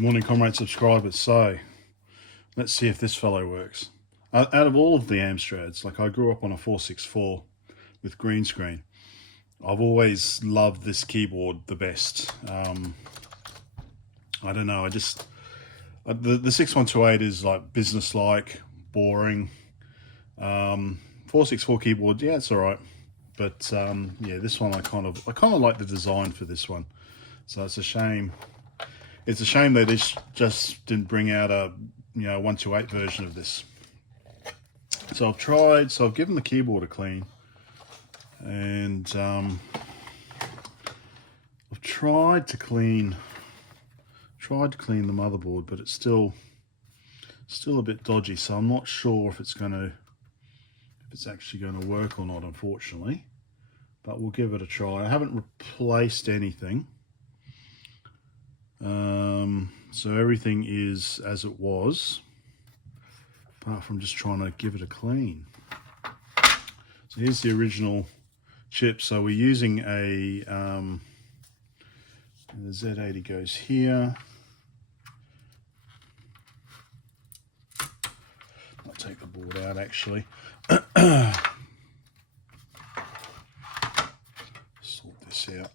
Morning, comrade subscribers. So let's see if this fellow works. Out of all of the Amstrads, like I grew up on a 464 with green screen. I've always loved this keyboard the best. I don't know, the 6128 is like business-like, boring. 464 keyboard, yeah, it's all right. But yeah, this one I kind of like the design for this one. So it's a shame. It's a shame they just didn't bring out a 128 version of this. So I've given the keyboard a clean, and I've tried to clean the motherboard, but it's still a bit dodgy. So I'm not sure if it's actually going to work or not, unfortunately. But we'll give it a try. I haven't replaced anything. So everything is as it was, apart from just trying to give it a clean. So here's the original chip. So we're using a the Z80 goes here. I'll take the board out actually. Sort this out.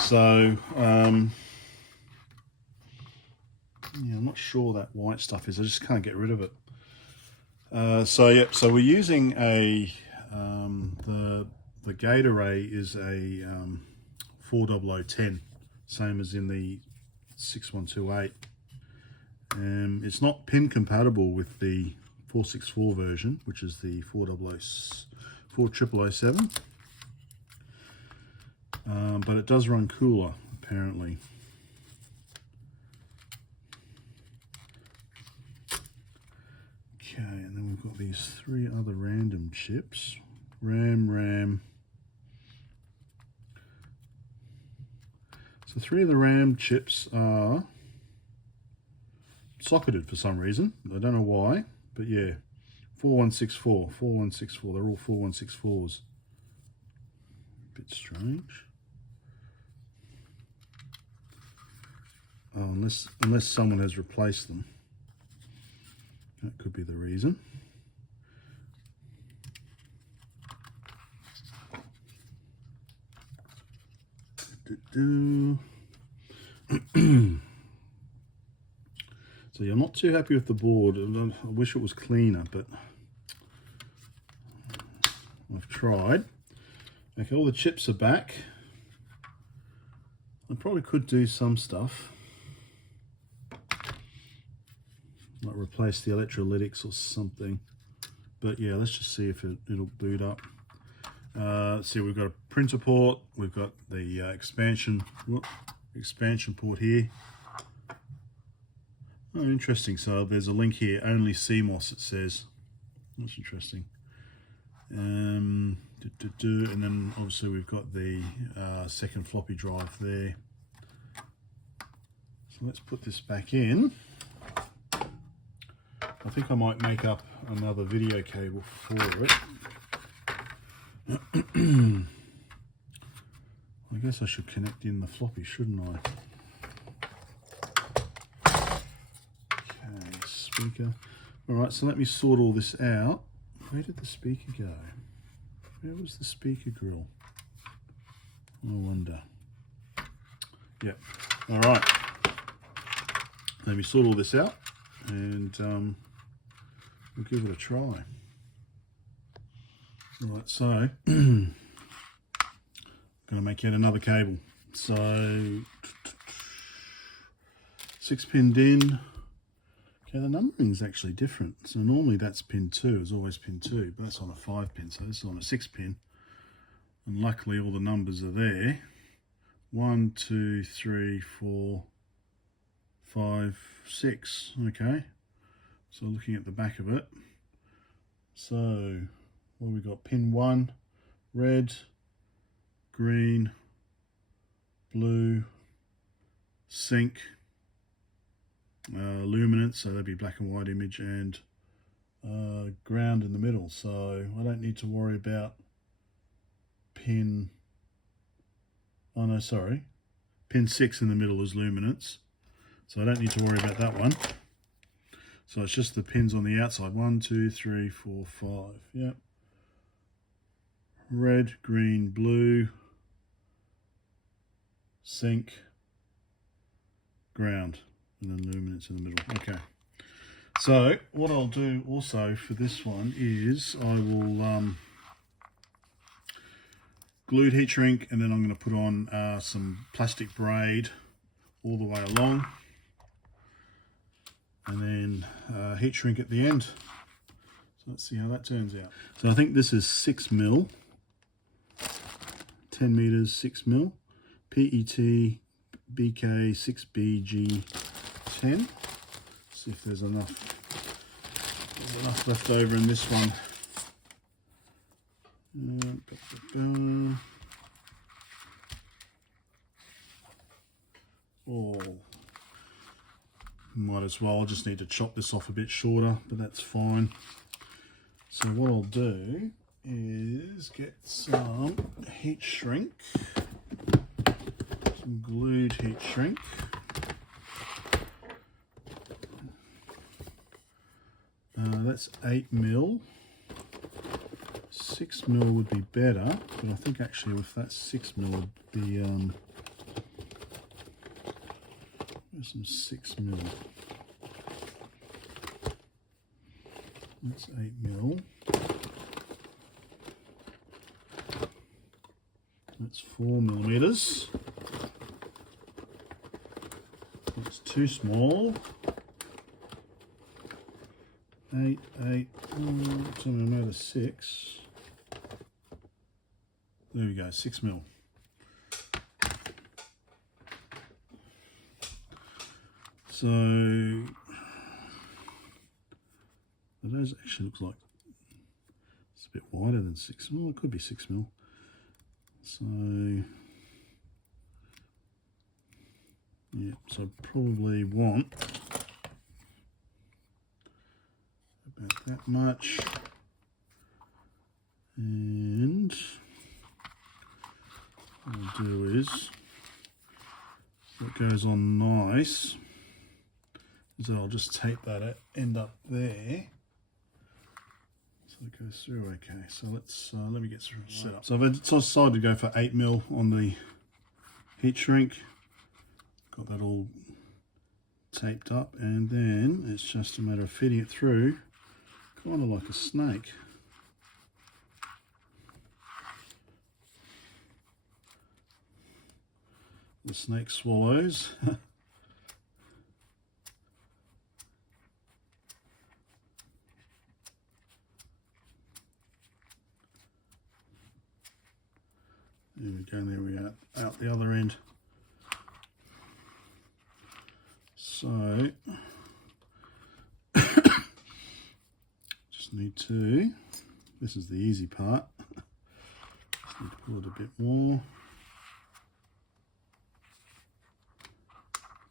So, yeah, I'm not sure that white stuff is. I just can't get rid of it. So we're using a the gate array is a 40010, same as in the 6128. It's not pin compatible with the 464 version, which is the 4007. But it does run cooler, apparently. Okay, and then we've got these three other random chips. RAM. So three of the RAM chips are socketed for some reason. I don't know why, but yeah. 4164. They're all 4164s. Bit strange. Oh, unless someone has replaced them. That could be the reason. So yeah, I'm not too happy with the board. I wish it was cleaner, but I've tried. Okay, all the chips are back. I probably could do some stuff. Might replace the electrolytics or something. But yeah, let's just see if it'll boot up. See, we've got a printer port. We've got the expansion port here. Oh, interesting. So there's a link here. Only CMOS, it says. That's interesting. And then obviously we've got the second floppy drive there. So let's put this back in. I think I might make up another video cable for it. I guess I should connect in the floppy, shouldn't I? Okay, speaker. Alright, so let me sort all this out. Where did the speaker go? Where was the speaker grill? I wonder. Yep. Alright. Let me sort all this out and we'll give it a try. Right, so I'm going to make yet another cable. So 6-pin DIN. Okay, the numbering is actually different. So normally that's pin 2, it's always pin 2, but that's on a 5-pin, so this is on a 6-pin. And luckily all the numbers are there. 1, 2, 3, 4, 5, 6. Okay, so looking at the back of it. So what we got? Pin 1, red, green, blue, sync, luminance, so that'd be black and white image, and ground in the middle. So I don't need to worry about pin Oh no, sorry. Pin 6 in the middle is luminance, so I don't need to worry about that one. So it's just the pins on the outside. 1, 2, 3, 4, 5. Yep. Red, green, blue, sync, ground, and then luminance in the middle. Okay. So what I'll do also for this one is I will glued heat shrink, and then I'm going to put on some plastic braid all the way along, and then heat shrink at the end. So let's see how that turns out. So I think this is 6 mil, 10 meters, 6 mil, PET BK 6BG10. See if there's enough left over in this one. Oh, might as well. I just need to chop this off a bit shorter, but that's fine. So what I'll do is get some heat shrink, some glued heat shrink. That's 8 mil. 6 mil would be better, but I think actually if that's 6 mil would be there's some 6 mil. That's 8 mil. That's 4 millimeters. That's too small. 8, 8, it's only another 6. There we go, 6 mil. So that actually looks like it's a bit wider than 6 mil. It could be 6 mil. So yeah, so I probably want about that much, and what I'll do is, what goes on nice is I'll just tape that end up there so it goes through okay. So let's let me get set up. So I've decided to go for 8 mil on the heat shrink. Got that all taped up, and then it's just a matter of feeding it through, kind of like a snake. The snake swallows. There we go, there we are, out the other end. So, just need to, this is the easy part, just need to pull it a bit more.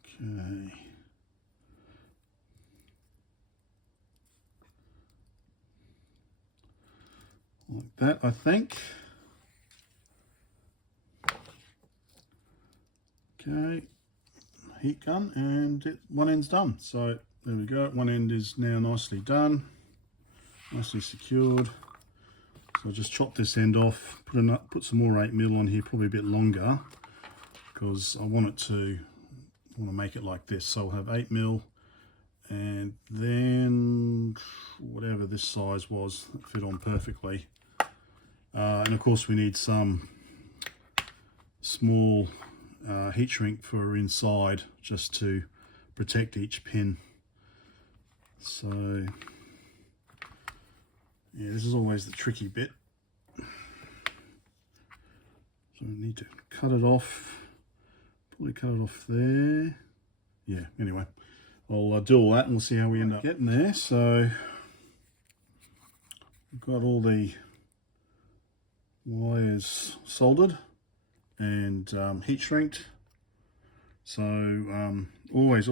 Okay. Like that, I think. Okay, heat gun, and one end's done. So there we go, one end is now nicely done, nicely secured. So I'll just chop this end off, put some more 8 mil on here, probably a bit longer, because I want to make it like this. So I'll have 8 mil, and then whatever this size was, it fit on perfectly. And of course we need some small heat shrink for inside, just to protect each pin. So yeah, this is always the tricky bit. So I need to cut it off, probably cut it off there. Yeah, anyway, I'll do all that and we'll see how we end up getting there. So we've got all the wires soldered and heat shrinked. So always I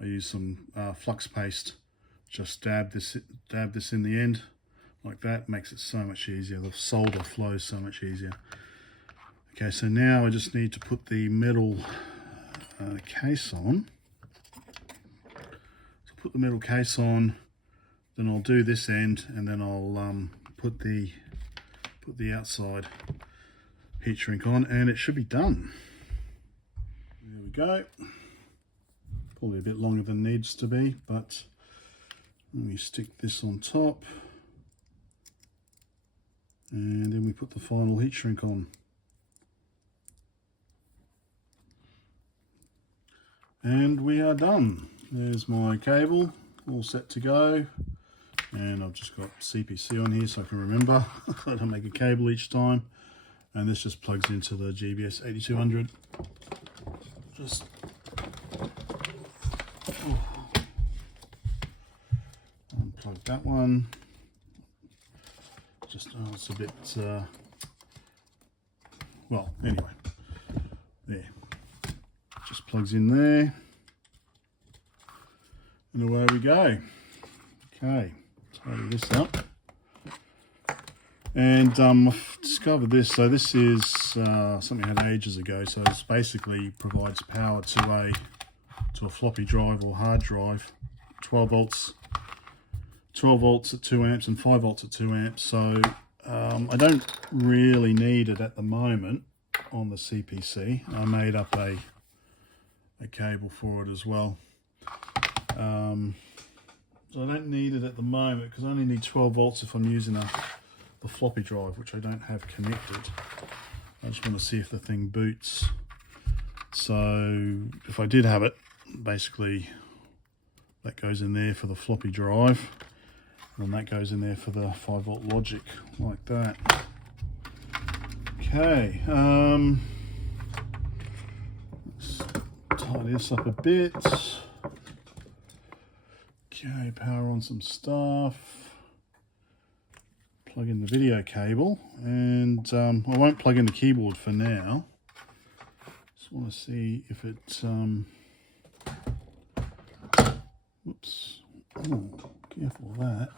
use some flux paste. Just dab this in the end like that. Makes it so much easier. The solder flows so much easier. Okay, so now I just need to put the metal case on. So put the metal case on, then I'll do this end, and then I'll put the outside heat shrink on, and it should be done. There we go. Probably a bit longer than needs to be, but let me stick this on top, and then we put the final heat shrink on. And we are done. There's my cable all set to go, and I've just got CPC on here so I can remember I don't make a cable each time. And this just plugs into the RGBS 8200. Just unplug that one. Just it's a bit well, anyway, there, just plugs in there, and away we go. Okay, tidy this up. And I've discovered this. So this is something I had ages ago. So this basically provides power to a floppy drive or hard drive. 12 volts at 2 amps and 5 volts at 2 amps. So I don't really need it at the moment on the CPC. I made up a cable for it as well. So I don't need it at the moment because I only need 12 volts if I'm using the floppy drive, which I don't have connected. I just want to see if the thing boots. So if I did have it, basically that goes in there for the floppy drive, and that goes in there for the 5 volt logic, like that. Okay, let's tidy this up a bit. Okay, power on some stuff. Plug in the video cable, and I won't plug in the keyboard for now. Just want to see if it whoops, oh, careful of that.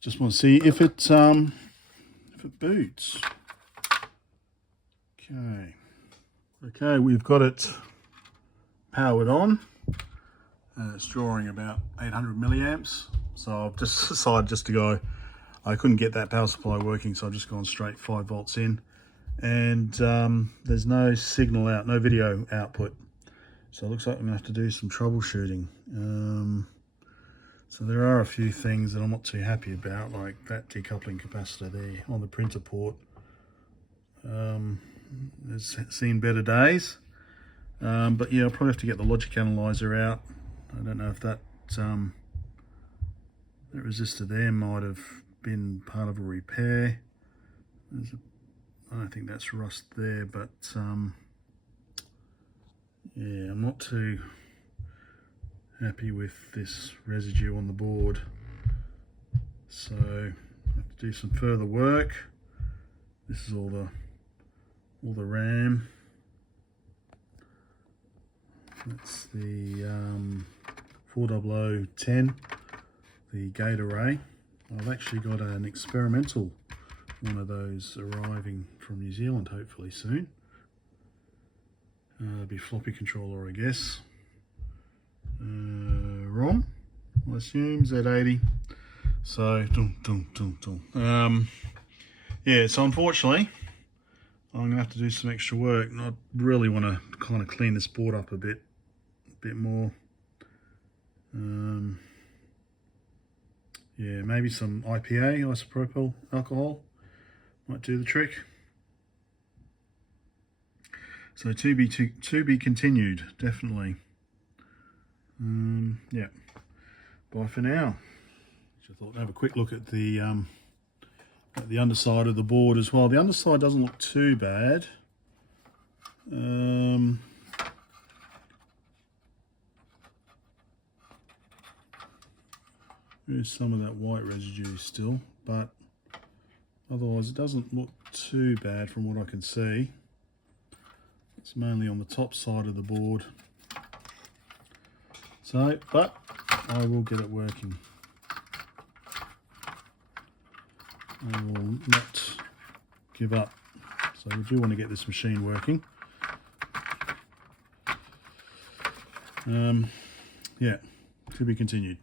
Just want to see if it boots. Okay, we've got it powered on, and it's drawing about 800 milliamps. So I've just decided just to go, I couldn't get that power supply working, so I've just gone straight 5 volts in. And there's no signal out, no video output. So it looks like I'm gonna have to do some troubleshooting. So there are a few things that I'm not too happy about, like that decoupling capacitor there on the printer port. It's seen better days. But yeah, I'll probably have to get the logic analyzer out. I don't know if that that resistor there might have been part of a repair. I don't think that's rust there, but yeah, I'm not too happy with this residue on the board. So I have to do some further work. This is all the RAM. That's the 40010, the gate array. I've actually got an experimental one of those arriving from New Zealand hopefully soon. It'll be floppy controller, I guess. ROM, I assume, Z80. So, yeah, so unfortunately, I'm going to have to do some extra work. And I really want to kind of clean this board up a bit more. Yeah, maybe some IPA, isopropyl alcohol, might do the trick. So to be continued, definitely. Yeah. Bye for now. I thought I'd have a quick look at the underside of the board as well. The underside doesn't look too bad. There's some of that white residue still, but otherwise it doesn't look too bad from what I can see. It's mainly on the top side of the board. So, but I will get it working. I will not give up So we do want to get this machine working. Yeah, to be continued.